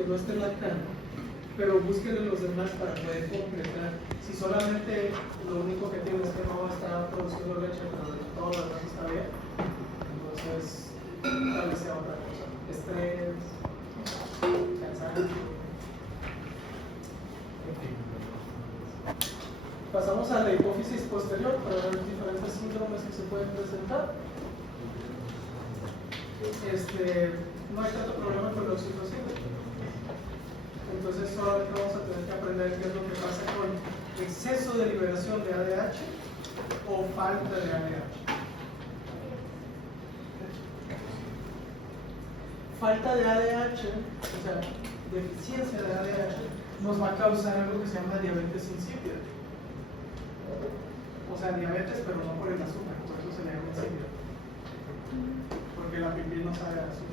que no esté lactando, pero busquen los demás para poder completar. Si solamente lo único que tiene es que no está produciendo leche, pero todo lo demás está bien, entonces tal vez sea otra cosa. Estrés, cansancio. Pasamos a la hipófisis posterior para ver diferentes síndromes que se pueden presentar. No hay tanto problema con la oxitocina. Entonces solamente vamos a tener que aprender qué es lo que pasa con exceso de liberación de ADH o falta de ADH. Falta de ADH, o sea, deficiencia de ADH, nos va a causar algo que se llama diabetes insípida. O sea, diabetes, pero no por el azúcar, por eso se le llama insípida. Porque la pipí no sabe a azúcar.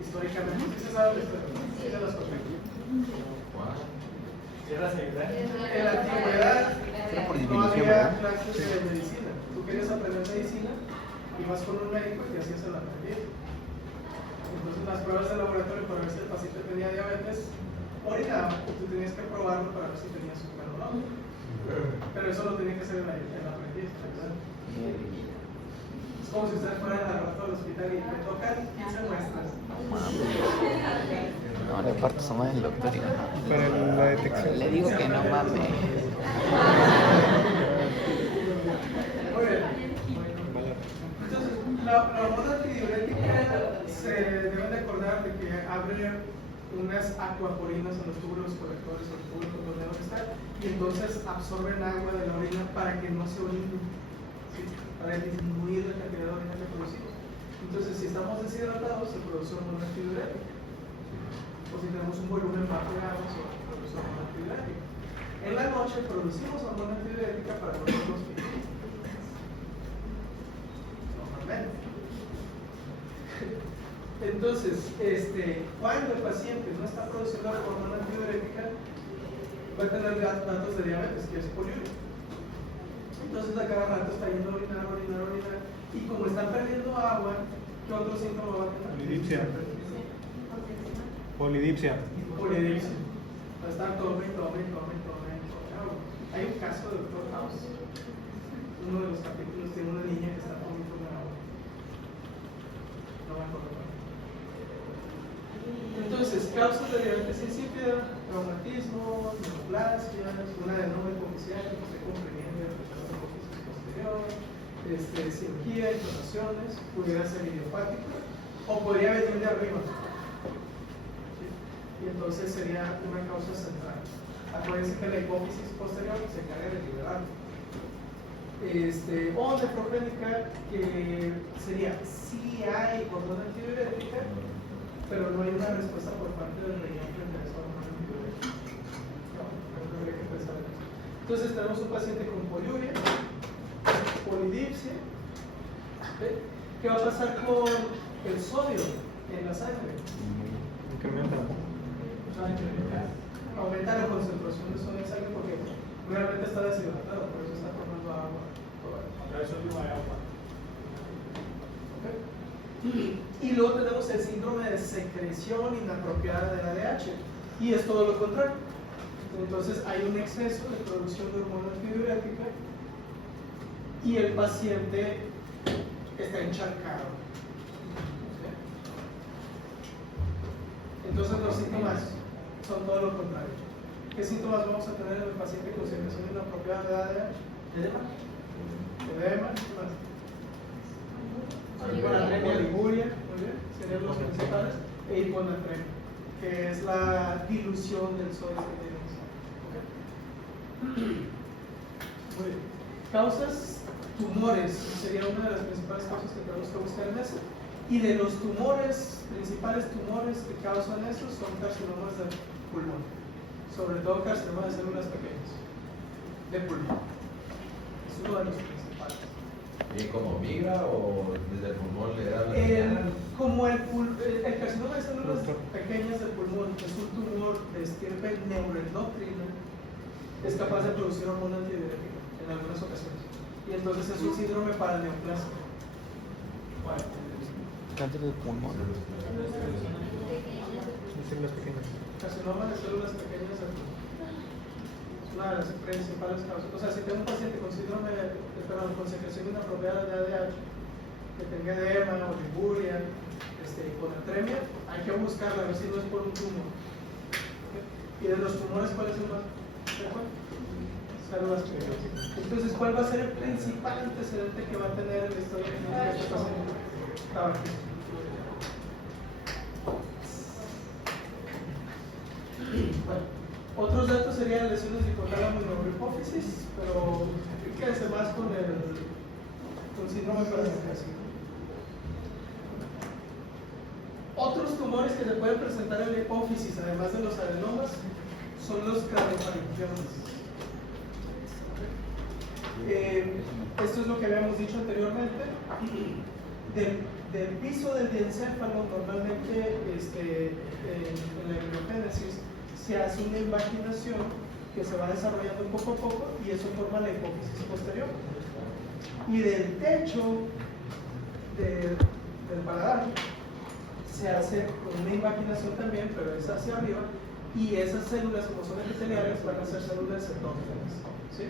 Históricamente, ¿sí se sabe la historia? Sí, se las conté. En la antigüedad no había clases de medicina. Tú querías aprender medicina, ibas con un médico y te hacías el aprendiz. Entonces las pruebas de laboratorio para ver si el paciente tenía diabetes orinaba, tú tenías que probarlo para ver si tenía azúcar o no. Pero eso lo tenía que hacer el aprendiz, ¿verdad? Es como si ustedes fueran al rato al hospital y me tocan 15 muestras. No, le parto su madre el doctor. Para la detección. Le digo que no mames. Muy bien. Entonces, la hormona antidiurética se deben de acordar de que abre unas acuaporinas en los túbulos colectores o los túbulos donde deben estar y entonces absorben agua de la orina para que no se orine, ¿sí? Para disminuir la cantidad de orina que producimos. Entonces, si estamos deshidratados, se produce hormona antidiurética. O si tenemos un volumen bajo de agua, se produce hormona antidiurética. En la noche producimos hormona antidiurética para nosotros normalmente. Entonces, cuando el paciente no está produciendo la hormona antidiurética, va a tener datos de diabetes, que es poliuria. Entonces, a cada rato está yendo a orinar. Y como están perdiendo agua, ¿qué otro síntoma va a tener? Polidipsia. Polidipsia. Va a estar tome agua. Hay un caso de Dr. House. Uno de los capítulos tiene una niña que está tomando agua. No me acuerdo. Entonces, causas de diabetes insípida, traumatismo, neoplasias, una adenoma hipoficial que esté comprimiendo el hipófisis posterior, cirugía, inflamaciones, pudiera ser idiopático o podría venir de arriba. ¿Sí? Y entonces sería una causa central. Acuérdense que la hipófisis posterior se encarga de liberar. O nefrogénica, que sería sí hay hormona antidiurética, pero no hay una respuesta por parte del riñón frente a esa hormona antidiurética. No habría que pensar en eso. Entonces tenemos un paciente con poliuria, polidipsia. ¿Sí? ¿Qué va a pasar con el sodio en la sangre? Aumenta la concentración de sodio en sangre porque realmente está deshidratado, por eso está formando agua. Okay. Y luego tenemos el síndrome de secreción inapropiada de ADH, y es todo lo contrario. Entonces hay un exceso de producción de hormona antidiurética y el paciente está encharcado. ¿Okay? Entonces los síntomas son todo lo contrario. ¿Qué síntomas vamos a tener en el paciente con secreción inapropiada de ADH? Edema, ¿qué más? Oliguria, muy bien, serían los principales, e hiponatremia, que es la dilución del sodio que tenemos. ¿Okay? Muy bien. Causas, tumores, sería una de las principales causas que tenemos que buscar en eso. Y de los tumores, principales tumores que causan eso son carcinomas de pulmón, sobre todo carcinoma de células pequeñas de pulmón. Es uno de los principales. ¿Y como migra o desde el pulmón le da la Como el carcinoma de células pequeñas del pulmón es un tumor de estirpe neuroendocrina, es capaz de producir hormona antidiurética en algunas ocasiones. Y entonces es un síndrome para neoplasia. Cáncer de pulmón. Células pequeñas. Carcinoma de células pequeñas es una de las principales causas. O sea, si tengo un paciente con síndrome, perdón, con secreción inapropiada de ADH, que tenga edema, oliguria, con atremia, hay que buscarla, a ver si no es por un tumor. ¿Y de los tumores cuál es el más frecuente? Células pequeñas. Entonces, ¿cuál va a ser el principal antecedente que va a tener en la historia clínica de este paciente? Tabaquismo. Bueno, otros datos serían lesiones de hipotálamo y neurohipófisis, pero quédese más con síndrome parasitásico. Otros tumores que se pueden presentar en la hipófisis, además de los adenomas, son los craniofaringiomas. Esto es lo que habíamos dicho anteriormente. Del piso del diencéfalo, normalmente en la embriogénesis se hace una invaginación que se va desarrollando poco a poco y eso forma la hipófisis posterior. Y del techo del paladar se hace una invaginación también, pero es hacia arriba, y esas células, como son epiteliales, van a ser células endógenas, ¿sí?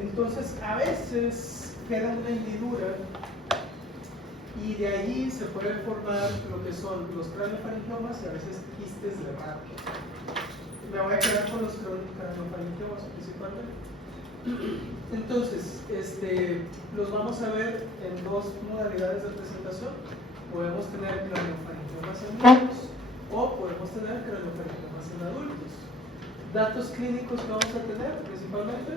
Entonces, a veces queda una hendidura y de allí se pueden formar lo que son los craniofaringiomas y a veces quistes de Rapp. Me voy a quedar con los craniofaringiomas principalmente. Entonces, los vamos a ver en dos modalidades de presentación. Podemos tener craniofaringiomas en niños o podemos tener craniofaringiomas en adultos. Datos clínicos que vamos a tener principalmente: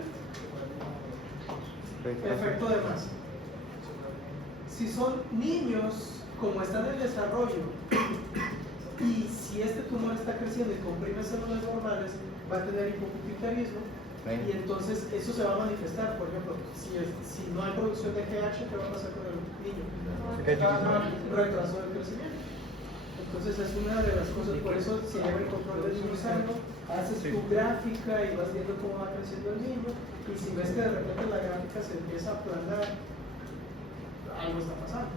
efecto de masa. Si son niños, como están en desarrollo, y si este tumor está creciendo y comprime células normales, va a tener hipopituitarismo, y entonces eso se va a manifestar. Por ejemplo, si no hay producción de GH, ¿qué va a pasar con el niño? Retraso del crecimiento. Entonces es una de las cosas, por eso se lleva el control del gusano, haces tu gráfica y vas viendo cómo va creciendo el niño, y si ves que de repente la gráfica se empieza a aplanar, algo está pasando.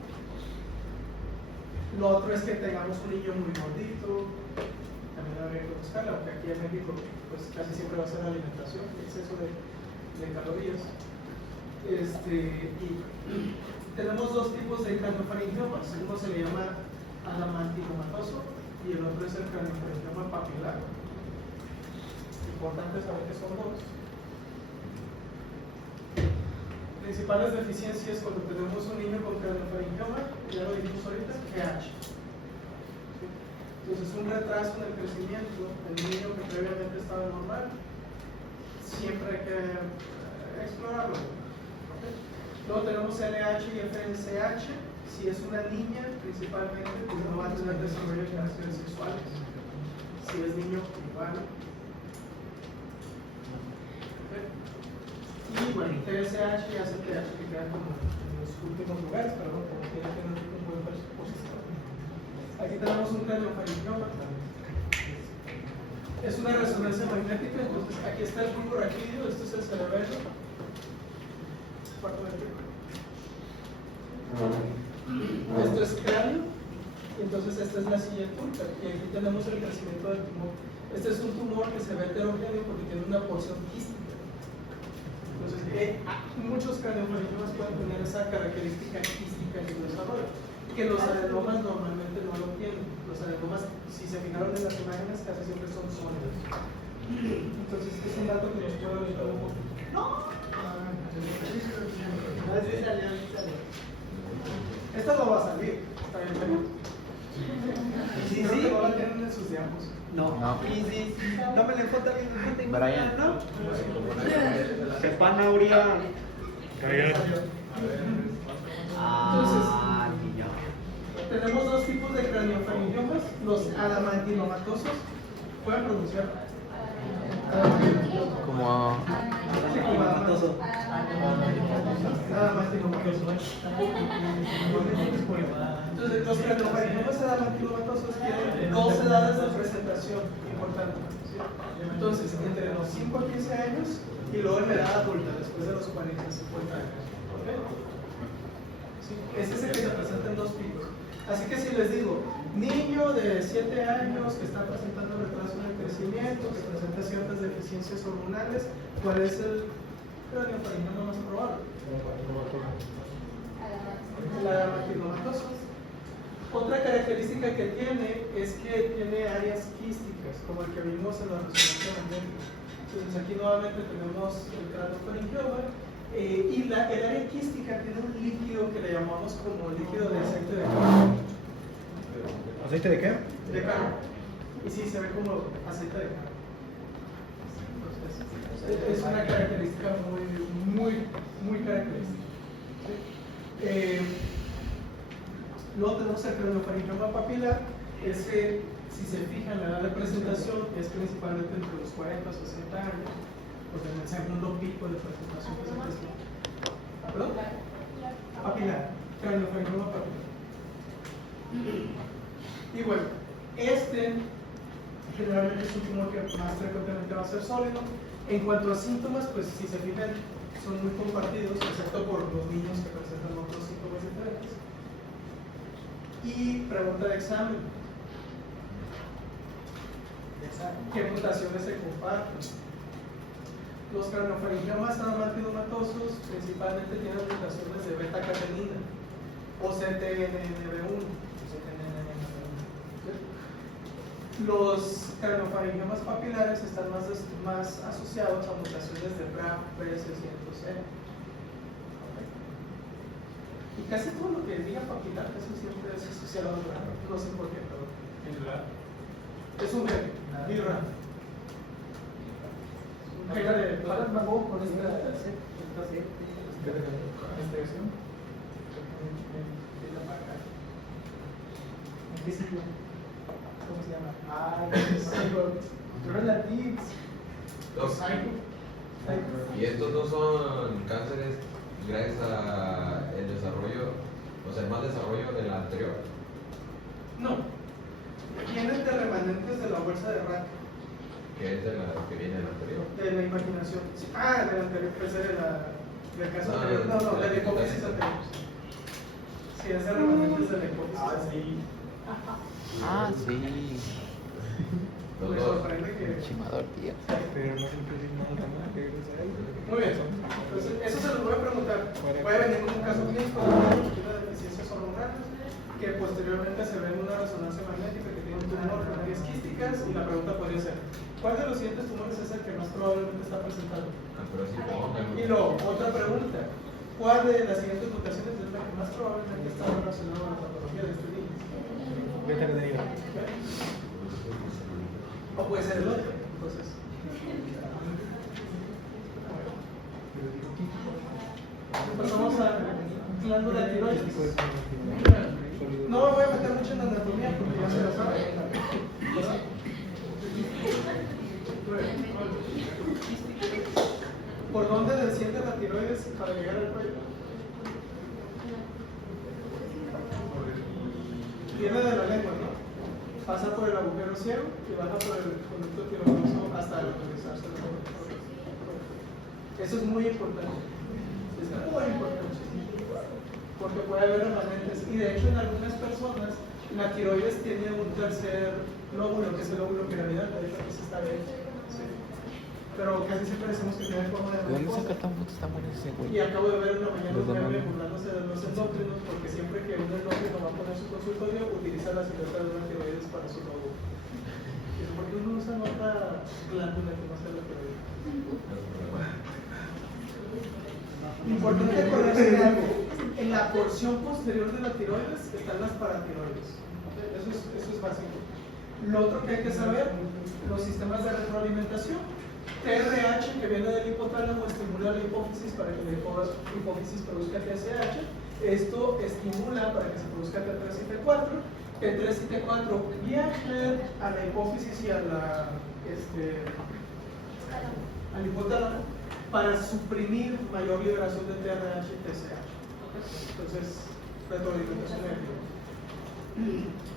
Lo otro es que tengamos un niño muy gordito, también habría que buscarla, porque aquí en México pues casi siempre va a ser alimentación, exceso de calorías. Y tenemos dos tipos de craniofaringiomas. Uno se le llama adamantinomatoso y el otro es el craniofaringioma papilar. Importante saber que son dos. Principales deficiencias cuando tenemos un niño con craniofaringioma, ya lo dijimos ahorita, GH. Entonces, un retraso en el crecimiento del niño que previamente estaba normal, siempre hay que explorarlo. Luego tenemos LH y FSH. Si es una niña, principalmente, pues no va a tener desarrollo de relaciones sexuales. Si es niño, igual. Y bueno, TSH y ACTH que quedan como en los últimos lugares, pero no, como tienen que tener un buen posición. Aquí tenemos un craniofaringioma. Es una resonancia magnética, entonces aquí está el bulbo raquídeo, esto es el cerebelo. Esto es cráneo, y entonces esta es la silla turca, y aquí tenemos el crecimiento del tumor. Este es un tumor que se ve heterogéneo porque tiene una porción quística. Entonces, muchos craniofaríngemas pueden tener esa característica quística en su desarrollo, que los adenomas normalmente no lo tienen. Los adenomas, si se fijaron en las imágenes, casi siempre son sólidos. Entonces, es un dato que nos puede ayudar un poco. ¡No! Esta no va a salir. Está bien, sí, sí. No la tienen en sus diapos. No. Sí, sí. Dámele foto bien. Brian. ¿No? Sepanauria. Entonces, tenemos dos tipos de craniofaringiomas, los adamantinomatosos. ¿Pueden pronunciar? Como Adamantomatoso. Entonces, los craniofaringiomas adamantinomatosos tienen dos edades de presentación importantes. Entonces, entre los 5 a 15 años y luego en la edad adulta, después de los 40 a 50 años. ¿Okay? Sí, este es el que se presenta en dos picos. Así que si les digo, niño de 7 años que está presentando retraso en el crecimiento, que presenta ciertas deficiencias hormonales, ¿cuál es el craniofaringoma más probable? La adamantinomatosis. Otra característica que tiene es que tiene áreas quísticas, como el que vimos en la resonancia magnética. Entonces aquí nuevamente tenemos el craniofaringioma y el área quística tiene un líquido que le llamamos como líquido de aceite de carne. ¿Aceite de qué? De carne. Y sí, se ve como aceite de carne. Entonces, es una característica muy característica. ¿Sí? Luego tenemos el craniofaringioma papilar, es que si se fijan la edad de presentación es principalmente entre los 40 o 60 años, pues en el segundo pico de presentación que se presenta. ¿Perdón? Papilar, craniofaringioma papilar. Y bueno, generalmente es un tumor que más frecuentemente va a ser sólido. En cuanto a síntomas, pues si se fijan, son muy compartidos, excepto por los niños que presentan otros síntomas diferentes. Y pregunta de examen. ¿Qué mutaciones se comparten? Los craniofaringiomas adamantinomatosos principalmente tienen mutaciones de beta-catenina o CTNNB1. Los craniofaringiomas papilares están más asociados a mutaciones de BRAF, B600E. Y casi todo lo que diga papilar casi siempre es asociado a BRAF. No sé por qué, pero es un gen, BRAF. Pega de páramo con esta investigación. ¿Cómo se llama? Relatives. ¿Y estos no son cánceres gracias al desarrollo, o sea, el mal desarrollo del anterior? No. Vienen de remanentes de la bolsa de Rack. Que es de la que viene del anterior. De la imaginación. Sí. Ah, del anterior, pensé del caso anterior. No, de la hipófisis anterior. Sí, es de remanentes de la hipófisis. Ah, sí. Los Me dos. sorprende que. Chimador, tío. Pero no siempre no regresa a él. Muy bien. Entonces, eso se los voy a preguntar. Voy a venir con un caso clínico de deficiencias hormonales que posteriormente se ve en una resonancia magnética que tiene un tumor con áreas quísticas y la pregunta podría ser: ¿cuál de los siguientes tumores es el que más probablemente está presentando? Pero sí, Y luego, otra pregunta: ¿cuál de las siguientes mutaciones es la que más probablemente está relacionada a la patología de este niño? Beta-catenina. O puede ser el otro. Entonces, pasamos a glándula tiroides. No me voy a meter mucho en anatomía porque ya se lo saben. ¿Por dónde desciende la tiroides para llegar al cuello? Viene de la lengua, ¿no? Pasa por el agujero ciego y baja por el conducto tiroidoso hasta localizarse en el agujero. Eso es muy importante. Es muy importante. Porque puede haber remanentes. Y de hecho, en algunas personas, la tiroides tiene un tercer lóbulo, que es el lóbulo piramidal. De hecho, pues está bien. Sí. Pero casi siempre decimos que tiene forma de ¿De dónde mariposa. saca tan puto esta buena ese güey? Y acabo de ver en la mañana un Los meme demás. burlándose de los endócrinos, porque siempre que un endócrino va a poner su consultorio, utiliza la silueta de una tiroides para su logo. ¿Por qué uno usa otra glándula que no sea la tiroides? Importante acordarse de algo. En la porción posterior de la tiroides están las paratiroides. Eso es básico. Lo otro que hay que saber, los sistemas de retroalimentación. TRH, que viene del hipotálamo, estimula la hipófisis para que la hipófisis produzca TSH. Esto estimula para que se produzca T3 y T4. T3 y T4 viajan a la hipófisis y al hipotálamo para suprimir mayor liberación de TRH y TSH. Entonces, retroalimentación negativa.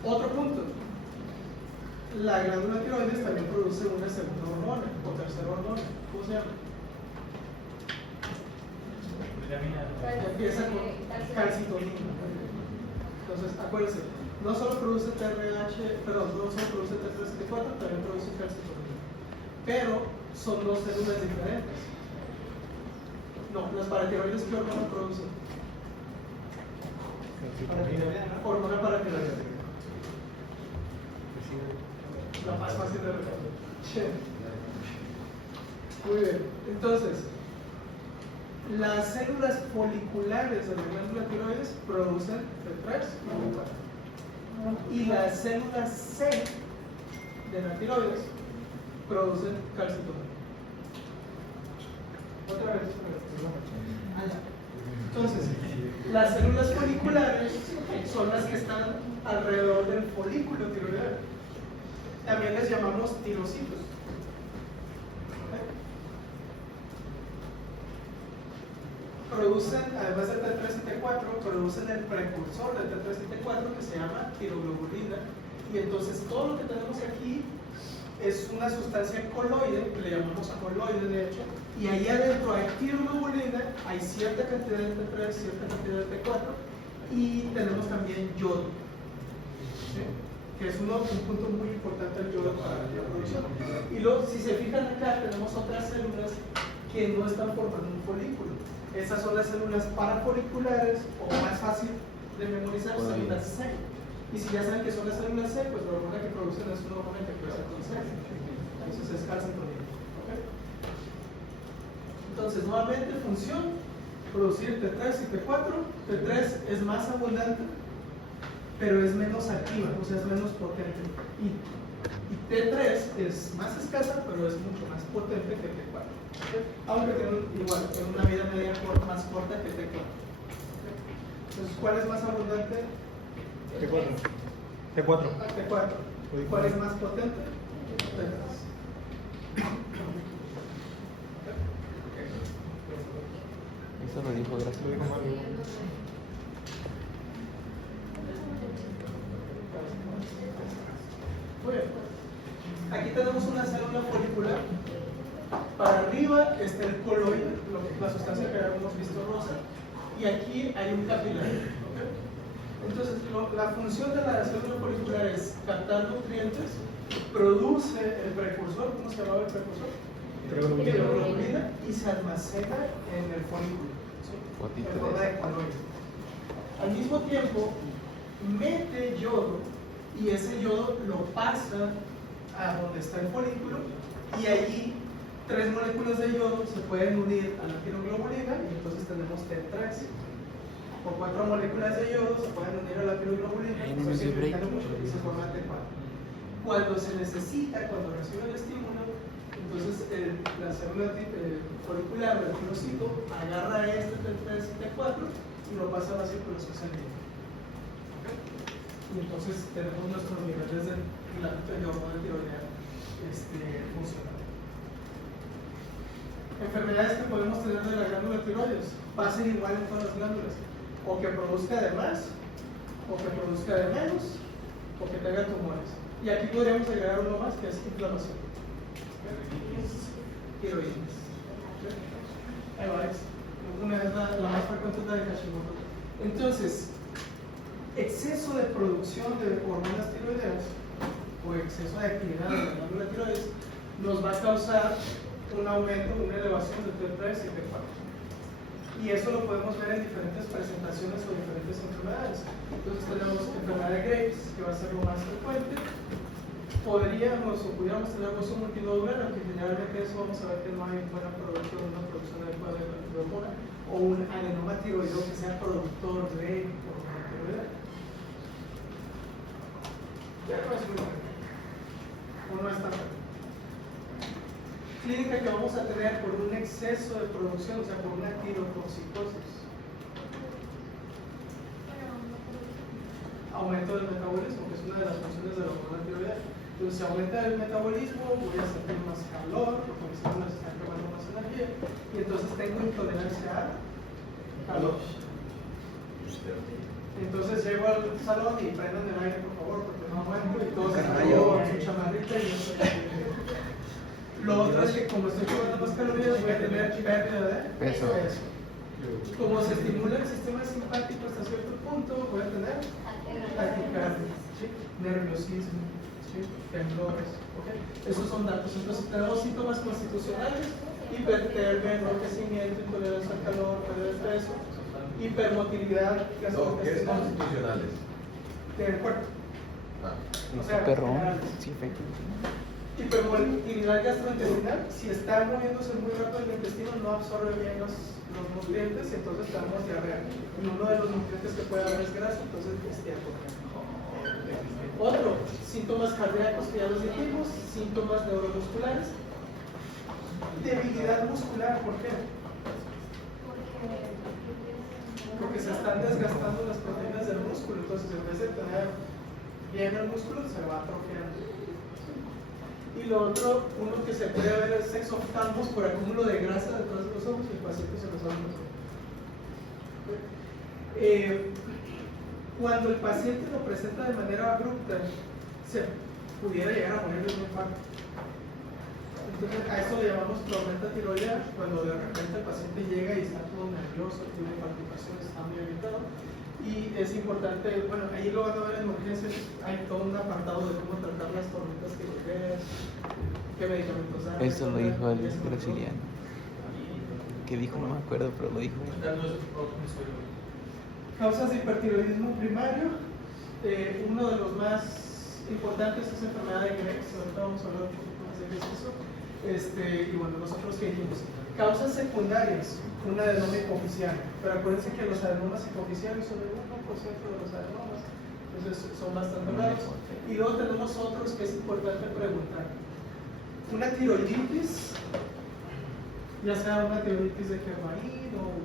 Otro punto. La glándula tiroides también produce una segunda hormona o tercera hormona. ¿Cómo se llama? Empieza con calcitonina. Entonces, acuérdense, no solo produce TRH, perdón, no solo produce T374, también produce calcitonina. Pero son dos células diferentes. No, las paratiroides, ¿qué hormona producen? Hormona paratiroidea. La más fácil de recordar. Muy bien, entonces, las células foliculares de la glándula tiroides producen T3 y T4. Y las células C de la tiroides producen calcitonina. Otra vez. Entonces, las células foliculares son las que están alrededor del folículo tiroideo. También les llamamos tirocitos. Producen, además de T3 y T4, producen el precursor de T3 y T4 que se llama tiroglobulina. Y entonces todo lo que tenemos aquí es una sustancia coloide, que le llamamos coloide de hecho, y ahí adentro hay tiroglobulina, hay cierta cantidad de T3, cierta cantidad de T4, y tenemos también yodo, ¿sí? Que es un punto muy importante el yodo para la producción. Y luego, si se fijan acá, tenemos otras células que no están formando un folículo. Esas son las células parafoliculares, o más fácil de memorizar, células C. Y si ya saben que son las células C, pues la hormona que producen es una hormona que empieza con C. Entonces es calcitonina. ¿Okay? Entonces, nuevamente, función, producir T3 y T4. T3 es más abundante, pero es menos activa, o sea, es menos potente. Y T3 es más escasa, pero es mucho más potente que T4. ¿Okay? Aunque tiene una vida media más corta que T4. ¿Okay? Entonces, ¿cuál es más abundante? T4. T4. ¿Cuál es más potente? T3. Eso lo dijo, gracias. Muy bien. Aquí tenemos una célula folicular. Para arriba está el coloide, la sustancia que habíamos visto rosa, y aquí hay un capilar. ¿Okay? Entonces, la función de la célula folicular es captar nutrientes, produce el precursor, ¿cómo se llamaba el precursor? Tiroglobulina, y se almacena en el folículo, ¿sí? En forma de coloide. Al mismo tiempo, mete yodo, y ese yodo lo pasa a donde está el folículo, y allí 3 moléculas de yodo se pueden unir a la tiroglobulina, y entonces tenemos T3. O 4 moléculas de yodo se pueden unir a la tiroglobulina, y se forma T4. Cuando se necesita, cuando recibe el estímulo, entonces la célula folicular del tirocito agarra este T3 y T4 y lo pasa a la circulación sanguínea. ¿Okay? Y entonces tenemos nuestros niveles de hormona tiroidea funcionando. Enfermedades que podemos tener de la glándula tiroides pasen igual en todas las glándulas, o que produzca de más, o que produzca de menos, o que tenga tumores. Y aquí podríamos agregar uno más, que es inflamación. Tiroides. Ahí va, una vez la más frecuente es la de Hashimoto. Entonces, exceso de producción de hormonas tiroideas o exceso de actividad de la glándula tiroides nos va a causar un aumento, una elevación de T3 y T4. Y eso lo podemos ver en diferentes presentaciones o diferentes enfermedades. Entonces tenemos enfermedad de Graves, que va a ser lo más frecuente. Pudiéramos tener hueso multinodular, aunque generalmente eso vamos a ver que no hay buena producción adecuada de hormona, o un adenoma tiroideo que sea productor de hormona tiroidea. Ya no es muy bueno. O no es tan bueno. Clínica que vamos a tener por un exceso de producción, o sea, por una tirotoxicosis. Aumento del metabolismo, que es una de las funciones de la hormona tiroidea. Entonces, si aumenta el metabolismo, voy a sentir más calor, porque mis células están quemando más energía, y entonces tengo intolerancia a calor. Entonces llego al salón y prendan el aire, por favor, porque no aguanto, y todos están con su chamarrita y eso. Lo otro es que como estoy quemando más calorías, voy a tener pérdida de peso. Como se estimula el sistema simpático hasta cierto punto, voy a tener taquicardia, ¿sí? Nerviosismo, ¿sí? Temblores, ¿ok? Esos son datos. Entonces tenemos síntomas constitucionales: hipertermia, enrojecimiento, intolerancia al calor, pérdida de peso, hipermotilidad, No, ¿qué es gastrointestinal, constitucionales? del cuerpo. Ah, No O sé, sea, perrón. generales. Sí, efecto. Hipermotilidad gastrointestinal: si está moviéndose muy rápido el intestino, no absorbe bien los nutrientes y entonces tenemos diarrea. Y uno de los nutrientes que puede haber es grasa, entonces es diarrea. Otro, síntomas cardíacos que ya los dijimos, síntomas neuromusculares. Debilidad muscular, ¿por qué? Porque se están desgastando las proteínas del músculo, entonces en vez de tener bien el músculo, se va atrofiando. Y lo otro, uno que se puede ver es exoftalmos por acúmulo de grasa detrás de los ojos, y el paciente se los abre los ojos. Cuando el paciente lo presenta de manera abrupta, se pudiera llegar a morir de un infarto. Entonces, a eso le llamamos tormenta tiroidea, cuando de repente el paciente llega y está todo nervioso, tiene palpitaciones, está muy agitado. Y es importante, bueno, ahí lo van a ver en urgencias, hay todo un apartado de cómo tratar las tormentas tiroideas, qué medicamentos dar. Eso lo dijo el brasiliano. Que dijo, no me acuerdo, pero lo dijo. Causas de hipertiroidismo primario, uno de los más importantes es enfermedad de Graves, ahorita vamos a hablar un poquito más de eso. Y bueno, nosotros que dijimos, causas secundarias, un adenoma hipoficiario, pero acuérdense que los adenomas hipoficiarios son el 1% de los adenomas, entonces son bastante raros. Y luego tenemos otros que es importante preguntar: una tiroiditis, ya sea una tiroiditis de Kermain o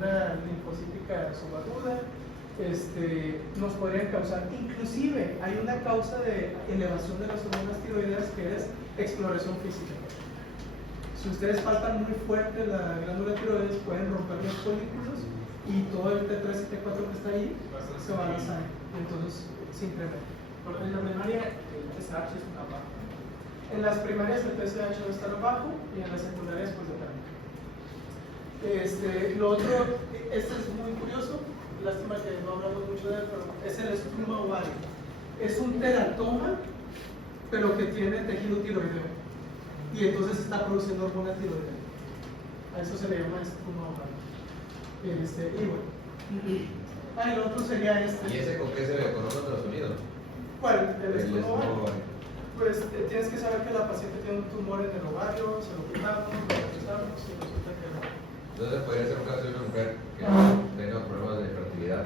una linfocítica subaguda, nos podrían causar. Inclusive hay una causa de elevación de las hormonas tiroideas que es exploración física. Si ustedes faltan muy fuerte la glándula tiroides, pueden romper los folículos y todo el T3 y T4 que está ahí se va a la sangre, entonces se incrementa. En la primaria, el TSH es una baja. En las primarias el TSH va a estar bajo y en las secundarias pues depende. Lo otro, es muy curioso, lástima que no hablamos mucho de él, pero es el estruma ovario. Es un teratoma, pero que tiene tejido tiroideo. Y entonces está produciendo hormona tiroidea. A eso se le llama estruma ovario. Y bueno. El otro sería este. ¿Y ese con qué se ve? ¿Con otro ultrasonido? ¿Cuál? El estruma estroma ovario. Pues tienes que saber que la paciente tiene un tumor en el ovario, se lo quitamos, lo revisamos y resulta que no. Entonces podría ser un caso de una mujer que tenga problemas de fertilidad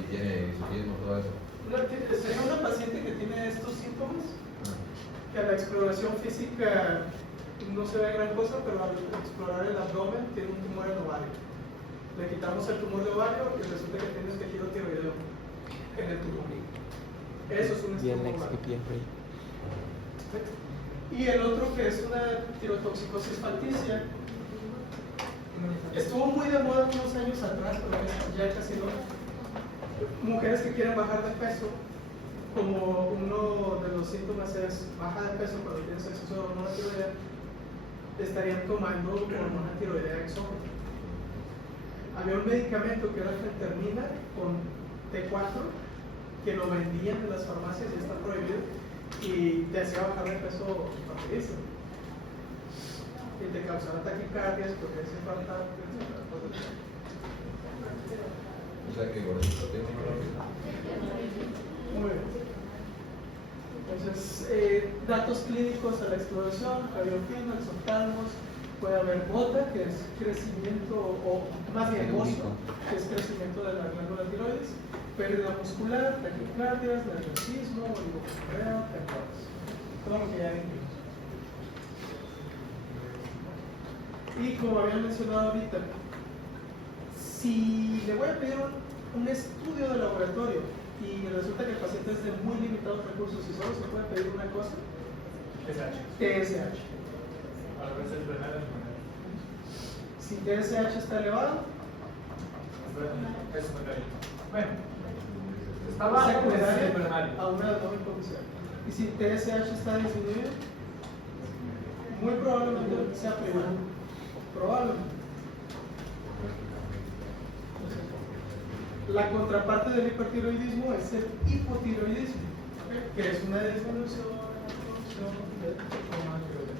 y tiene hirsutismo, todo eso. Sería una paciente que tiene estos síntomas, Ah. que a la exploración física no se ve gran cosa, pero al explorar el abdomen tiene un tumor en el ovario. Le quitamos el tumor de ovario y resulta que tiene tejido tiroideo en el tumor. Eso es un estroma ovario. Y el otro, que es una tirotoxicosis facticia, estuvo muy de moda unos años atrás, pero ya casi no. Mujeres que quieren bajar de peso, como uno de los síntomas es baja de peso cuando tienes exceso de hormona tiroidea, estarían tomando hormona tiroidea exógena. Había un medicamento que era fentermina con T4 que lo vendían en las farmacias y está prohibido y te hacía bajar de peso rapidísimo y te causaba taquicardias, podrías infartar, etc. O sea que gordito tengo un rápido. Muy bien. Entonces, datos clínicos a la exploración: cardiofilm, exoftalmos, puede haber bota, que es crecimiento, o más bien bocio, que es crecimiento de la glándula tiroides, pérdida muscular, taquicardias, nerviosismo, oligocorrea, temblores. Todo lo que ya dijimos. Y como había mencionado ahorita, si le voy a pedir un estudio de laboratorio y resulta que el paciente es de muy limitados recursos y solo se puede pedir una cosa, TSH. Si TSH está elevado, bueno, Está bajo, secundaria es primario. a una doble hipoficial. Y si TSH está disminuido, muy probablemente sea primario. Probablemente. La contraparte del hipertiroidismo es el hipotiroidismo, ¿ok? Que es una disminución en la producción de hormona tiroidea.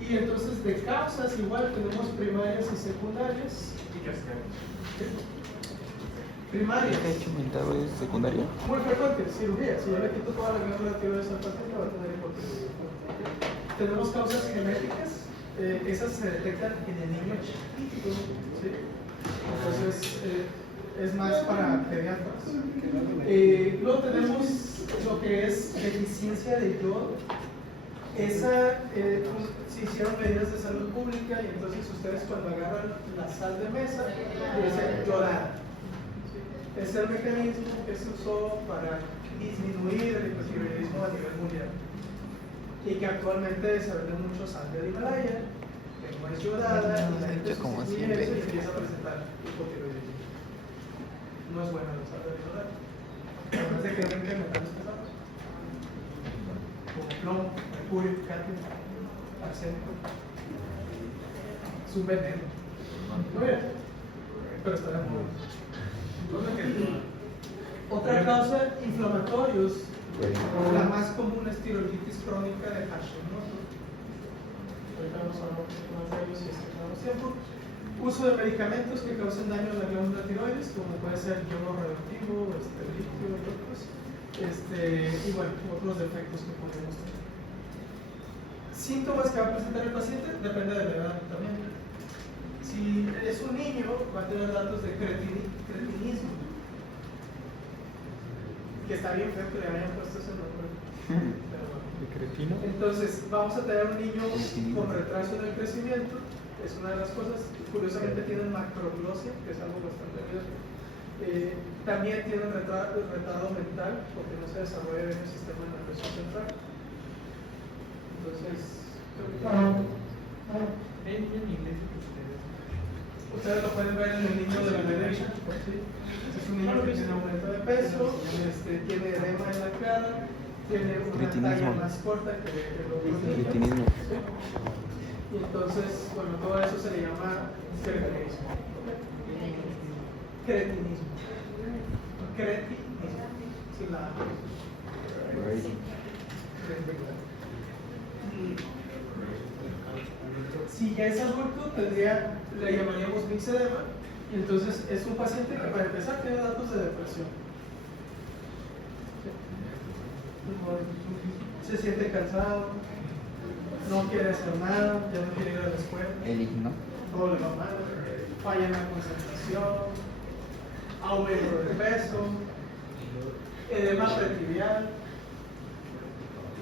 Y entonces de causas igual tenemos primarias y secundarias. ¿Y qué hacemos? Primarias. ¿Qué ha hecho aumentado es secundaria? Muy frecuente, cirugía. Si yo le quito toda la glándula tiroides al paciente, va a tener hipotiroidismo. Tenemos causas genéticas, esas se detectan en el niño chiquito, ¿sí? Entonces es más para pediatras. Luego tenemos lo que es deficiencia de yodo. Esa se hicieron medidas de salud pública y entonces ustedes cuando agarran la sal de mesa dicen yodada. Es el mecanismo que se usó para disminuir el hipotiroidismo a nivel mundial. Y que actualmente se vende mucho sal del Himalaya, que no es yodada, y la gente Como sustituye 100 eso y veces. empieza a presentar hipotiroidismo. No es buena la sal del Himalaya. Además de que vende metales pesados, como plomo, mercurio, cadmio, arsénico. Es un veneno. Muy bien, pero está de moda. Otra causa, inflamatorios. La más común es tiroiditis crónica de Hashimoto. Ahorita vamos a hablar un poquito más de ellos si tenemos tiempo. Uso de medicamentos que causen daño a la glándula tiroides, como puede ser yodo radioactivo, litio y otros. Y bueno, otros defectos que podemos tener. Síntomas que va a presentar el paciente depende de la edad también. Si es un niño, va a tener datos de cretinismo, que está bien feo que le hayan puesto ese nombre. Pero bueno. ¿De cretino? Entonces, vamos a tener un niño con retraso en el crecimiento, es una de las cosas. Curiosamente tienen macroglosia, que es algo bastante riesgo. También tienen retardo mental, porque no se desarrolla bien el sistema nervioso central. Entonces, En inglés ustedes lo pueden ver en el niño de la derecha. ¿Sí? Es un niño que tiene aumento de peso, tiene edema en la cara, tiene una Cretinismo. talla más corta que el otro niño. Cretinismo. ¿Sí? Y entonces, bueno, todo eso se le llama cretinismo. Cretinismo. Cretinismo. Sin la A. Si ya es adulto, le llamaríamos mixedema, y entonces es un paciente que para empezar tiene datos de depresión. Se siente cansado, no quiere hacer nada, ya no quiere ir a la escuela, El igno. todo le va mal, falla en la concentración, aumento de peso, edema pretibial,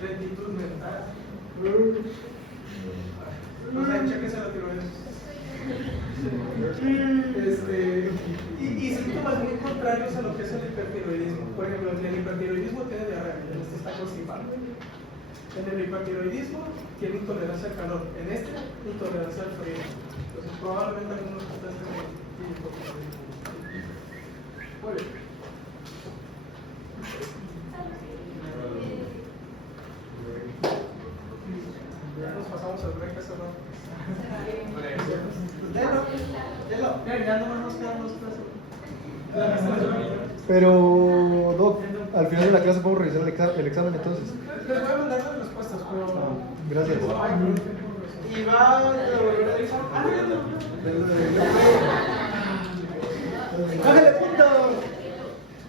lentitud mental. O sea, chequense la tiroides. Y síntomas muy contrarios a lo que es el hipertiroidismo. Por ejemplo, en el hipertiroidismo tiene diarrea, en este está constipado. En el hipertiroidismo tiene intolerancia al calor, en este intolerancia al frío. Entonces probablemente algunos de ustedes tengan hipertiroidismo. Muy bien. Ya nos pasamos al break hace rato. Ya no nos quedan dos pesos. Pero, Doc, al final de la clase podemos revisar el examen entonces. Les voy a mandar las respuestas, pero. Gracias. Y va a devolver el examen. Ah, ¡bájale punto!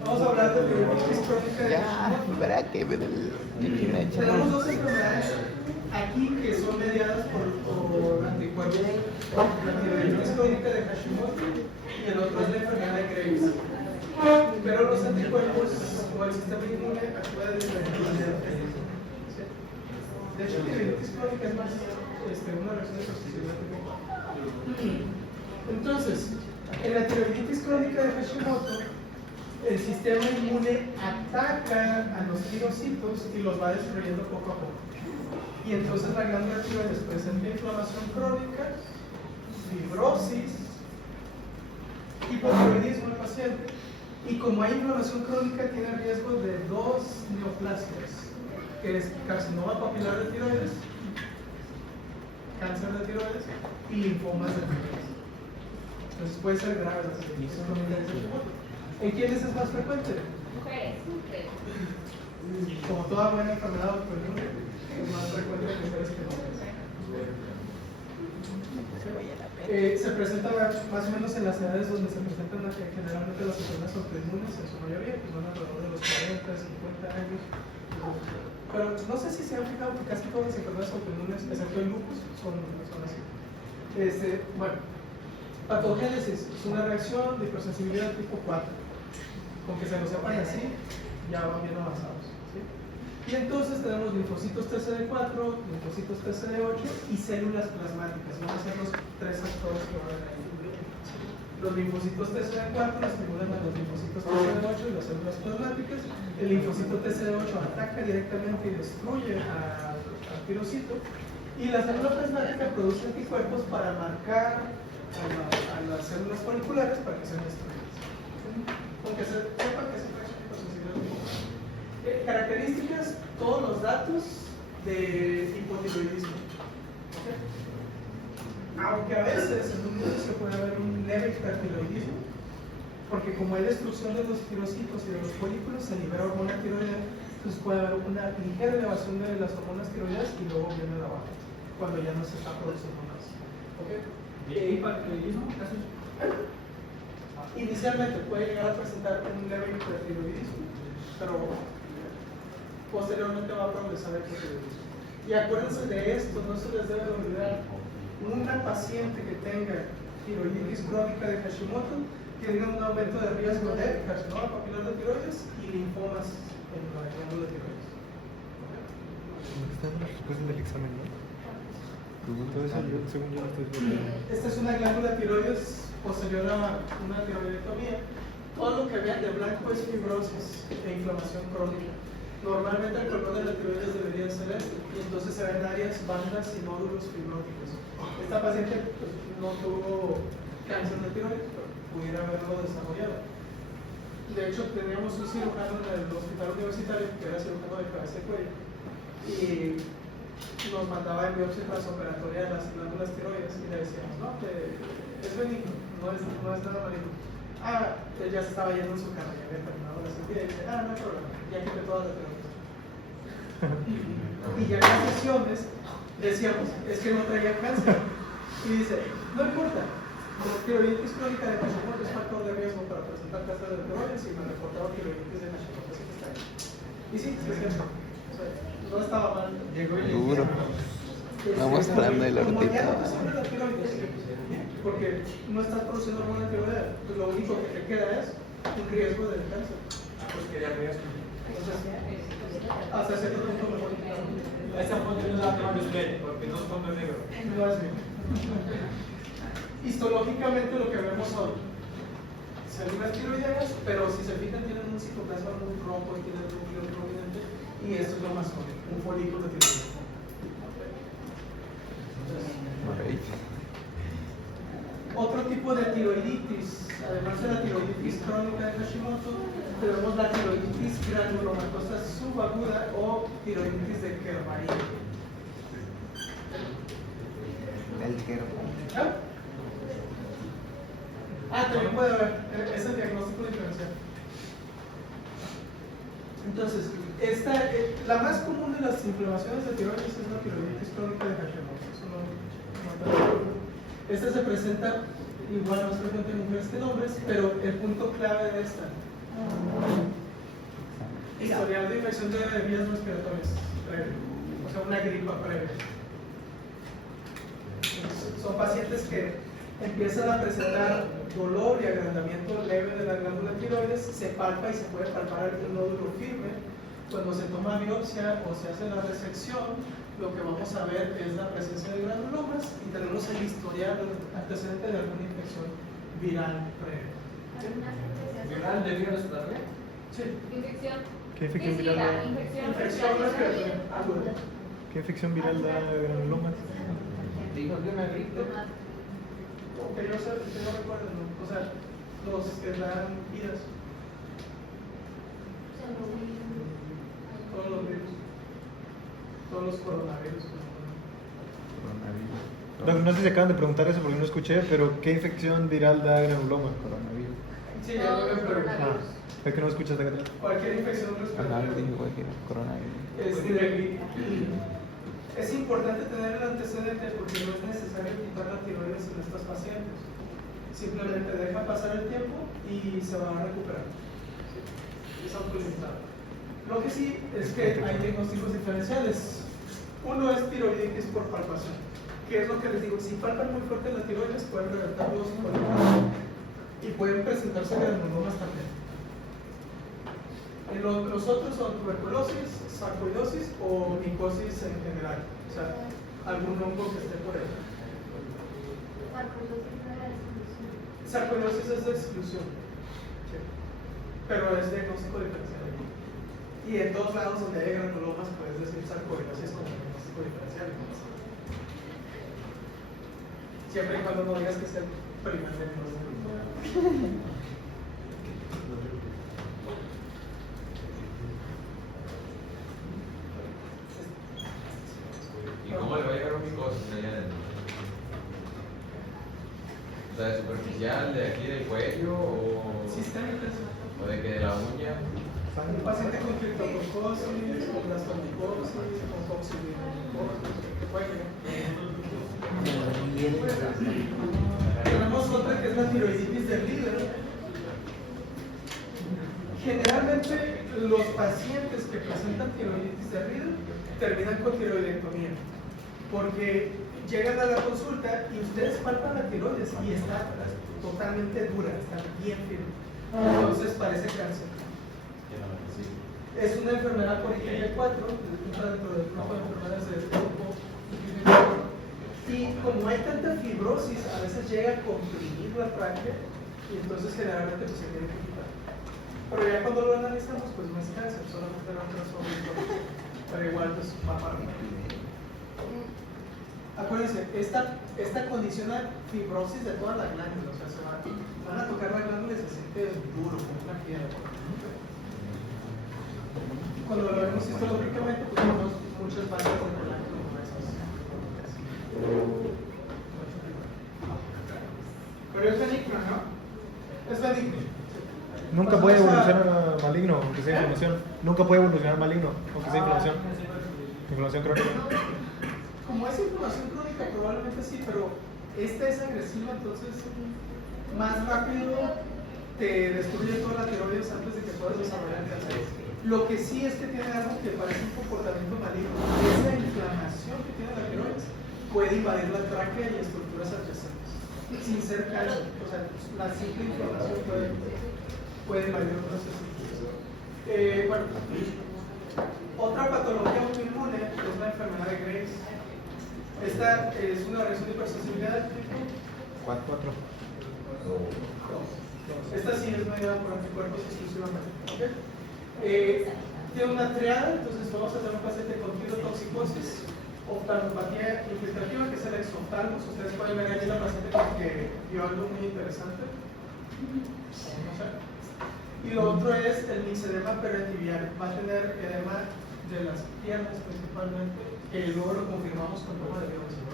Vamos a hablar de tiroiditis crónica de Ya, Hashimoto. ¿para qué me del Tenemos dos enfermedades aquí que son mediadas por anticuerpos. La tiroiditis crónica de Hashimoto y el otro es la enfermedad de Graves. Pero los anticuerpos o el sistema inmune actúa de diferentes maneras. De hecho, la tiroiditis crónica es más una reacción de toxicidad. Entonces, en la tiroiditis crónica de Hashimoto, el sistema inmune ataca a los tirocitos y los va destruyendo poco a poco. Y entonces la glándula tiroides presenta inflamación crónica, fibrosis, hipotiroidismo en el paciente. Y como hay inflamación crónica, tiene riesgo de dos neoplasias, que es carcinoma papilar de tiroides, cáncer de tiroides y linfomas de tiroides. Entonces puede ser grave la tiroiditis crónica de Hashimoto. ¿En quiénes es más frecuente? Mujeres. Como toda buena enfermedad autoinmune, es más frecuente en mujeres que en hombres. Se presenta más o menos en las edades donde se presentan generalmente las enfermedades autoinmunes, en su mayoría, que son alrededor de los 40, 50 años. Pero no sé si se han fijado que casi todas las enfermedades autoinmunes, excepto el lupus, son así. Bueno, patogénesis es una reacción de hipersensibilidad tipo 4. Con que se lo sepan así, ya van bien avanzados. ¿Sí? Y entonces tenemos linfocitos TCD4, linfocitos TCD8 y células plasmáticas. Van a ser los tres actores que van a ver ahí. Los linfocitos TCD4 estimulan a los linfocitos TCD8 y las células plasmáticas. El linfocito TCD8 ataca directamente y destruye al pirocito. Y la célula plasmática produce anticuerpos para marcar a las células foliculares para que sean destruidas. Aunque se sepa que es características, todos los datos de hipotiroidismo. ¿Okay? Aunque a veces en un inicio puede haber un leve hipertiroidismo, porque como hay destrucción de los tirocitos y de los folículos, se libera hormona tiroidea, entonces puede haber una ligera elevación de las hormonas tiroideas y luego viene la baja, cuando ya no se está produciendo más. ¿Okay? ¿Y hipertiroidismo? Inicialmente puede llegar a presentar un leve hipertiroidismo, pero posteriormente va a progresar el hipotiroidismo. Y acuérdense de esto, no se les debe olvidar. Una paciente que tenga tiroiditis crónica de Hashimoto tiene un aumento de riesgo de carcinoma papilar de tiroides y linfomas en la glándula de tiroides. Están las respuestas del examen, ¿no? Todo eso, según yo, estoy viendo. Esta es una glándula tiroides posterior a una tiroidectomía. Todo lo que vean de blanco es fibrosis e inflamación crónica. Normalmente el color de la tiroides debería ser este, y entonces se ven áreas, bandas y nódulos fibróticos. Esta paciente pues, no tuvo cáncer de tiroides, pero pudiera haberlo desarrollado. De hecho, teníamos un cirujano en el hospital universitario que era cirujano de cabeza y cuello, y nos mandaba en biopsia transoperatoria de las glándulas tiroides y le decíamos, no, es benigno, no es nada maligno. Él ya se estaba yendo en su carrera, ya había terminado la cirugía y dice, no hay problema, ya quité todas las tiroides. Y ya en las sesiones decíamos, es que no traía cáncer. Y dice, no importa, la tiroiditis crónica de Hashimoto es factor de riesgo para presentar cáncer de tiroides y me reportaron tiroiditis de Hashimoto, así que está bien. Y sí, es cierto. O sea, no estaba mal. Duro. Va mostrando el Como hortito. ya no te sirve la tiroides, porque no estás produciendo hormona tiroidea, pues lo único que te queda es un riesgo de cáncer. Pues quería ver. Hasta cierto punto mejor. Esa foto no la tengo usted, porque no es fondo negro. No es bien. Histológicamente lo que vemos son células tiroideas, pero si se fijan tienen un citoplasma muy rojo y tienen un núcleo prominente, y esto es lo más obvio, un folículo tiroideo. Otro tipo de tiroiditis, además de la tiroiditis crónica de Hashimoto, tenemos la tiroiditis granulomatosa subaguda o tiroiditis de Kerr-Marie. El germo. También puede haber, es el diagnóstico diferencial. Entonces, la más común de las inflamaciones de tiroides es la tiroiditis crónica de Hashimoto. Eso no. Esta se presenta igual más frecuente en mujeres que en hombres, pero el punto clave de esta: historial de infección de vías respiratorias previo, o sea, una gripa previa. Son pacientes que empiezan a presentar dolor y agrandamiento leve de la glándula tiroides, se palpa y se puede palpar algún nódulo firme. Cuando se toma biopsia o se hace la resección, lo que vamos a ver es la presencia de granulomas y tenemos el historial antecedente de alguna infección viral previa. ¿Viral de virus respiratoria? Sí. Infección. ¿Qué infección viral da? Infección respiratoria aguda. ¿Qué infección viral da granulomas? Dijo que una gripe. Que yo recuerdo, ¿no? O sea, los que dan vidas. Todos los virus. Todos los coronavirus. No sé si acaban de preguntar eso porque no escuché, pero ¿qué infección viral da granuloma? Coronavirus. Sí, ya lo había preguntado. Es que no escuchas de acá. Cualquier infección Ajá, respiratoria. digo, güey, que coronavirus. Es importante tener el antecedente porque no es necesario quitar la tiroides en estos pacientes. Simplemente deja pasar el tiempo y se va a recuperar. Es autolimitado. Lo que sí es que hay diagnósticos diferenciales. Uno es tiroiditis por palpación, que es lo que les digo, si palpan muy fuerte la tiroides pueden reventar los polímeros y pueden presentarse granuliomas también. Los otros son tuberculosis, sarcoidosis o micosis en general, o sea, algún hongo que esté por ahí. Sarcoidosis es de exclusión, sí, pero es diagnóstico diferencial. Y en todos lados donde hay granulomas puedes decir sarcoidosis como diagnóstico diferencial. Siempre y cuando no digas que es el primer diagnóstico. ¿Y cómo le va a llegar un micosis allá adentro? O sea, ¿de superficial, de aquí del cuello o Sistémicas. de que de la uña? Un paciente con criptococosis, con blastomicosis, con coccidioides, que puede llegar. Tenemos otra que es la tiroiditis del líder. Generalmente los pacientes que presentan tiroiditis de Riedel terminan con tiroidectomía porque llegan a la consulta y ustedes palpan la tiroides y está totalmente dura, está bien firme. Entonces parece cáncer. Es una enfermedad por IgG4, entra dentro del grupo de enfermedades de este grupo IgG4. Y como hay tanta fibrosis, a veces llega a comprimir la tráquea y entonces generalmente pues, se tiene que quitar. Pero ya cuando lo analizamos, pues no es cáncer, solamente era un trastorno. Pero igual pues va para arriba. Acuérdense, esta condiciona fibrosis de toda la glándula, o sea, van a tocar la glándula y se siente duro, como una piedra. Cuando lo vemos histológicamente, pues tenemos muchas bandas de colágeno gruesas. Pero es benigno, ¿no? Es benigno. Nunca puede evolucionar maligno, aunque sea inflamación. Nunca puede evolucionar maligno, aunque sea inflamación. Inflamación crónica. Como es inflamación crónica, probablemente sí, pero esta es agresiva, entonces más rápido te destruye toda la tiroides antes de que puedas desarrollar cáncer. Lo que sí es que tiene algo que parece un comportamiento maligno. Esa inflamación que tiene la tiroides puede invadir la tráquea y estructuras adyacentes, sin ser cáncer. O sea, la simple inflamación puede invadir otras estructuras. Bueno, otra patología autoinmune es la enfermedad de Graves. Esta es una reacción de hipersensibilidad tipo 4. Esta sí es mediada por anticuerpos exclusivamente. ¿Okay? Tiene una triada, entonces vamos a tener un paciente con tirotoxicosis, oftalmopatía infiltrativa, que es el exoftalmos. Ustedes pueden ver ahí la paciente que vio algo muy interesante. No sé. Y lo otro es el mixedema peritibial. Va a tener edema de las piernas principalmente, que luego lo confirmamos con toma de biopsia.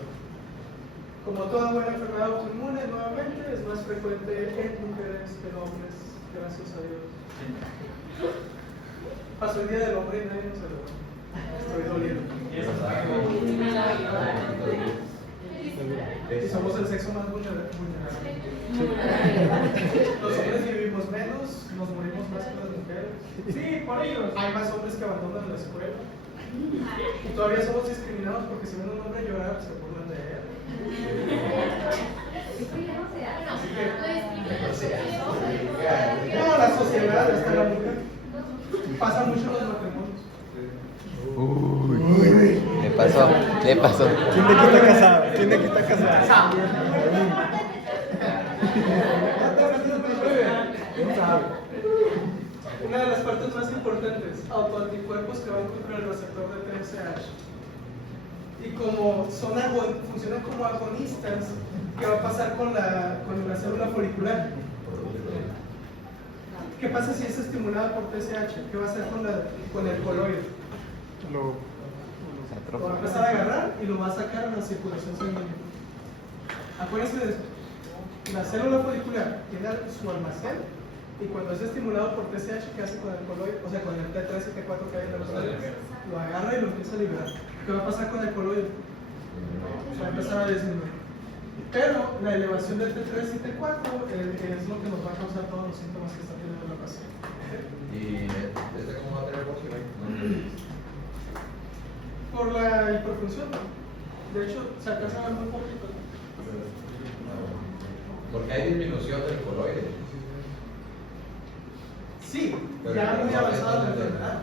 Como toda buena enfermedad autoinmune, nuevamente es más frecuente en mujeres que en hombres, gracias a Dios. Pasó el día del hombre y nadie nos saludó. Estoy doliendo. Y somos el sexo más vulnerable. Los hombres vivimos menos, nos morimos más que las mujeres. Sí, por ellos. Hay más hombres que abandonan la escuela. Y todavía somos discriminados porque si ven a un hombre llorar, se burlan de él. No, la sociedad está la mujer. Pasa mucho en los matrimonios. Uy, le pasó. ¿Quién de aquí está casado? ¿Quién de aquí está casado? Una de las partes más importantes, autoanticuerpos que van contra el receptor de TSH. Y como funcionan como agonistas, ¿qué va a pasar con la célula folicular? ¿Qué pasa si es estimulada por TSH? ¿Qué va a hacer con el coloide? Lo va a empezar a agarrar y lo va a sacar a la circulación sanguínea. Acuérdense de esto. La célula folicular tiene su almacén Y cuando es estimulado por TSH, ¿qué hace con el coloide? O sea, con el T3 y T4 que hay en los lados, lo agarra y lo empieza a liberar. ¿Qué va a pasar con el coloide? Va a empezar a disminuir. Pero la elevación del T3 y T4 es lo que nos va a causar todos los síntomas que está teniendo la paciente. ¿Y este cómo va a tener voz? Por la hiperfunción, ¿no? De hecho, se alcanza a ver muy poquito. Porque hay disminución del coloide. Sí, Pero ya muy no avanzada la es- enfermedad.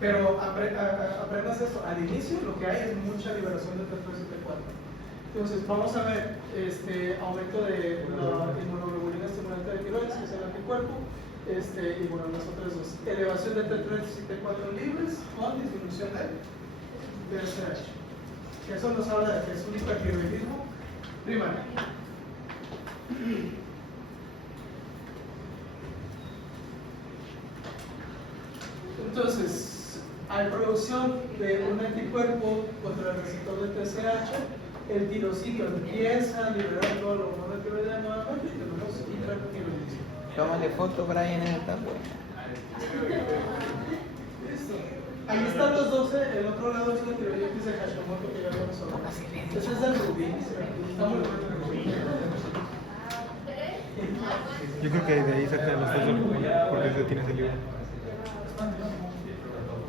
Pero aprendas esto, al inicio lo que hay es mucha liberación de T3 y T4. Entonces, vamos a ver aumento de la inmunoglobulina estimulante de tiroides, que es el anticuerpo, y bueno, las otras dos. Elevación de T3 y T4 libres con disminución de TSH. Eso nos habla de que es un hipertiroidismo primario. Entonces, hay producción de un anticuerpo contra el receptor de TSH, el tirocito empieza a liberar todo lo hormona tiroidea nuevamente y tenemos hipertiroidismo. Tómale foto, Brian, en esta buena. Listo. Ahí están los 12, el otro lado es la tiroiditis de Hashimoto que ya habíamos hablado. Ese es el rubí, está muy bueno el rubí. Yo creo que de ahí sacan los dos porque ese tienes el libro.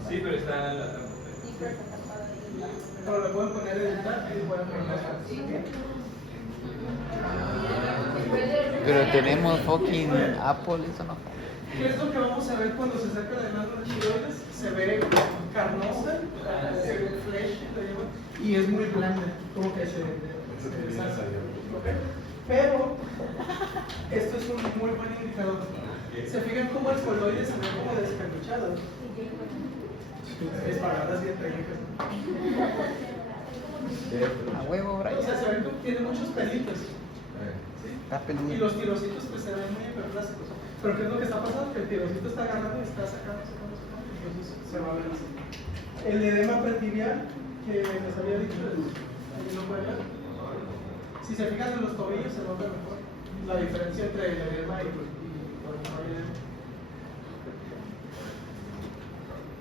Sí, pero está la trampa. Pero le pueden poner editar y pueden poner. Pero tenemos fucking Apple, eso no. ¿Qué es lo que vamos a ver cuando se saca la glándula tiroides? Se ve carnosa, se ve fleshy, le llaman, y es muy blanda, como que se deshace. ¿Ok? Pero esto es un muy buen indicador. ¿Se fijan cómo el coloide se ve como despeluchado? Es palabras bien técnicas. A huevo, O sea, Brian. se ve que tiene muchos pelitos. ¿Sí? Está Y peludo. los tirocitos pues se ven muy hiperplásticos. Pero ¿qué es lo que está pasando? Que el tirocito está agarrando y está sacando. Entonces se va a ver así. El edema pretibial que les había dicho, ahí lo pueden ver. Si se fijan en los tobillos se va a ver mejor la diferencia entre el edema y el edema.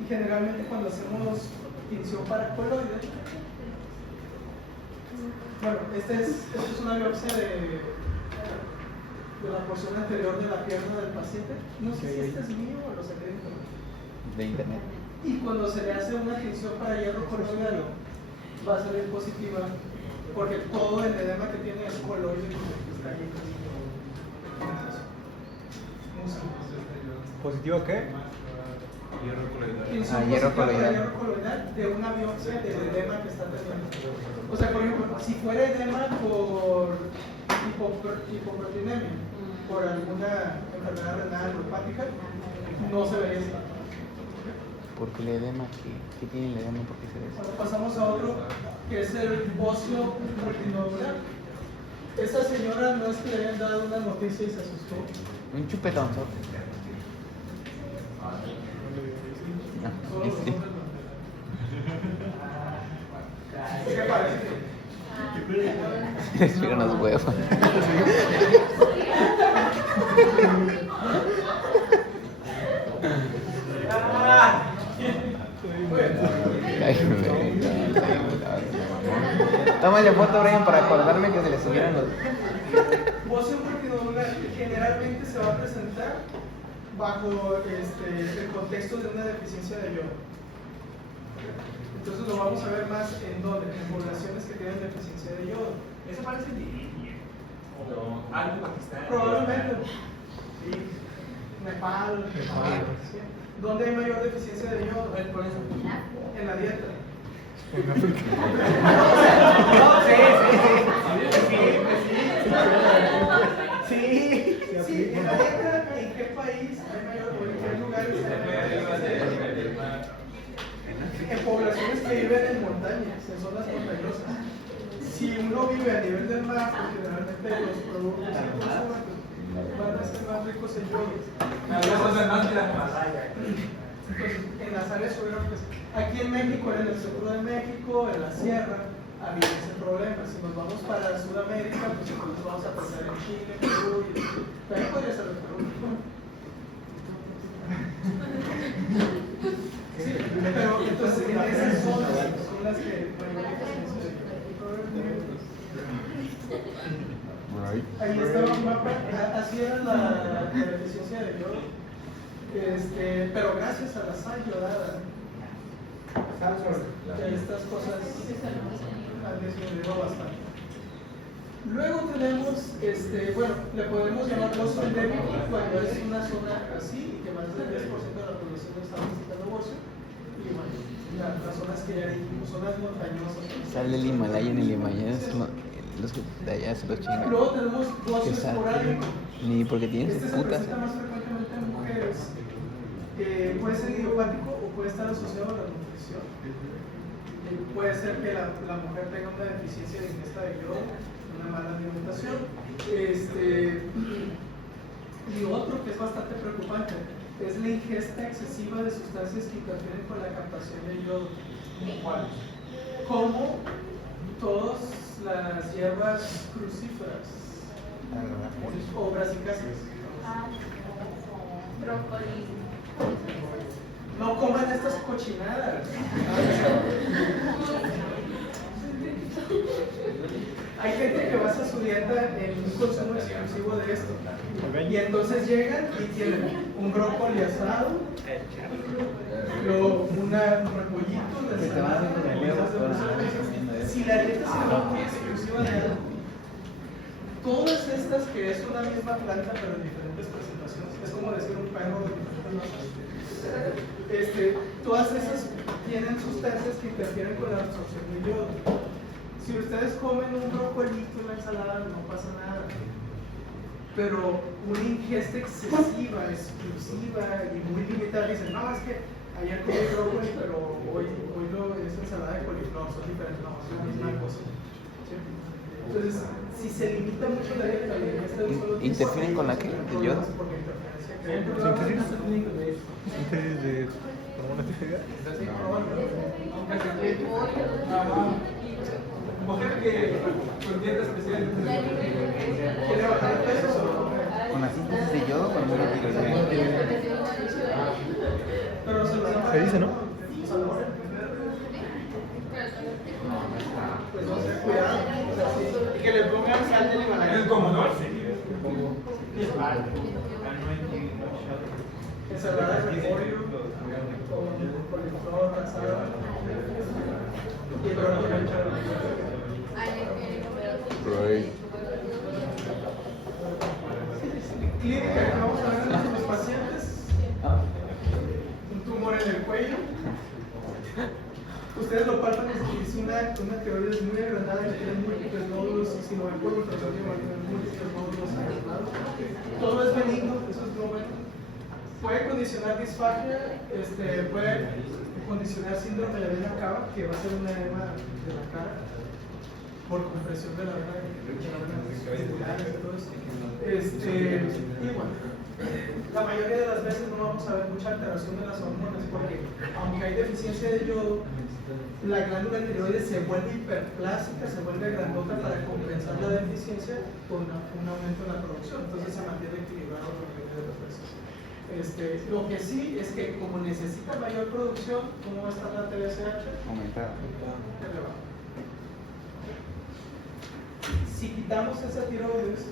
Y generalmente cuando hacemos tinción para coloide, bueno, esta es una biopsia de la porción anterior de la pierna del paciente. No sé si este es mío o lo saqué de internet. De internet. Y cuando se le hace una tinción para hierro coloidal, va a salir positiva, porque todo el edema que tiene es coloide que está ahí. ¿Positivo qué? Tinción Hierro positiva para coloidal. hierro coloidal de una biopsia del edema que está teniendo. O sea, por ejemplo, si fuera edema por hipoproteinemia, por alguna enfermedad renal o hepática, no se vería así. Porque el edema, ¿qué tiene el edema? ¿Por qué se ve eso? Ahora pasamos a otro, que es el bocio multinodular. Esa señora no es que le hayan dado una noticia y se asustó. Un chupetón, ¿no? Solo los Sí. hombres no. ¿Qué parece? Les pegan los huevos. Ay, tómale foto, Brian, para acordarme que se le subieron los. Bocio multinodular generalmente se va a presentar bajo el contexto de una deficiencia de yodo. Entonces lo vamos a ver más en dónde, en poblaciones que tienen deficiencia de yodo. Eso parece India. O algo Pakistán. Probablemente. Sí. Nepal. Sí. ¿Dónde hay mayor deficiencia de yodo? En la dieta. Sí, en la dieta, ¿en qué país hay mayor o en qué lugares hay mayor deficiencia de yodo? En poblaciones que viven en montañas, en zonas montañosas. Si uno vive a nivel del mar, pues generalmente los productos que consumen van a ser más ricos en yodo. Entonces, en las áreas geográficas, aquí en México, en el centro de México, en la sierra, había ese problema. Si nos vamos para Sudamérica, pues entonces vamos a pensar en Chile, Perú, y también podría ser en Perú. Sí, pero entonces en esas zonas son las que mayormente se necesitan. Ahí estaba un mapa, así era la deficiencia de yodo, pero gracias a la sal yodada, estas cosas han disminuido bastante. Luego tenemos, bueno, le podemos llamar oso endémico cuando es una zona así y que más del 10% de la población está visitando Bocio. Y bueno, las zonas que ya dijimos, zonas montañosas. Sale del Himalaya, en el Himalaya, los que de allá se los chingan. Luego tenemos bocio Que sal- esporádico. Ni porque tienen Este sus se putas. presenta más frecuentemente en mujeres. Puede ser idiopático o puede estar asociado a la nutrición. Puede ser que la mujer tenga una deficiencia de ingesta de yodo, una mala alimentación. Y otro que es bastante preocupante es la ingesta excesiva de sustancias que interfieren con la captación de yodo. ¿Cuáles? Como todas las hierbas crucíferas o brasicáceas. Brócoli. No coman estas cochinadas. Hay gente que basa su dieta en un consumo exclusivo de esto. Y entonces llegan y tienen un brócoli asado, luego un repollito, de ensalada, si la dieta se vuelve exclusiva de algo, todas estas que es una misma planta pero en diferentes presentaciones, es como decir un perro de diferentes notas. Todas esas tienen sustancias que interfieren con la absorción de yodo. Si ustedes comen un brocolito en la ensalada no pasa nada, pero una ingesta excesiva, exclusiva y muy limitada, dicen, no, es que ayer comí brócoli, pero hoy no es ensalada de coliflor, son diferentes, no, es la misma cosa. ¿Sí? Entonces, si se limita mucho la dieta, la ingesta de un solo tipo, ¿Interfieren con la qué? ¿El yodo? porque interferencia ¿Síntesis de hormonas típicas? Mujer que con dieta especial. ¿Quiere bajar de peso o no? Con la síntesis de yodo, con el Pero se lo llama. Se dice, ¿no? Pues no sé, cuidado. O sea, sí. Y que le pongan sal del Himalaya. El comodor. Ensalada de repollo con coliflor asado y brócoli. Clínica que vamos a ver en nuestros pacientes: un tumor en el cuello. Ustedes lo palpan y es una tiroides muy agrandada que tiene múltiples nódulos, y si no ven por ultrasonido van a tener múltiples nódulos agrandados. Todo es benigno, eso es lo bueno. Puede condicionar disfagia, puede condicionar síndrome de vena cava, que va a ser un edema de la cara por compresión de la vena jugular y todo eso. Y bueno, la mayoría de las veces no vamos a ver mucha alteración de las hormonas, porque aunque hay deficiencia de yodo, la glándula tiroides se vuelve hiperplásica, se vuelve grandota para compensar la deficiencia con un aumento en la producción, entonces se mantiene equilibrado la mayoría de las veces. Lo que sí es que como necesita mayor producción, ¿cómo va a estar la TSH? Aumentada. Elevada. Si quitamos esa tiroides,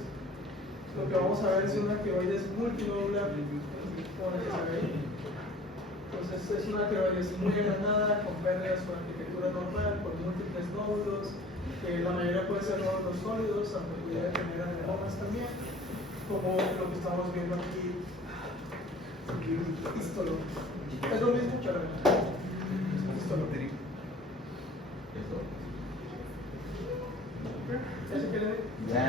lo que vamos a ver es una tiroides multinodular, como la que se ve ahí. Entonces es una tiroides muy agrandada, con pérdidas con arquitectura normal, con múltiples nódulos, que la mayoría pueden ser nódulos sólidos, aunque pudiera tener adenomas también, como lo que estamos viendo aquí. Histolo. Es lo mismo, pero histolo. ¿Ya se quiere? Ya.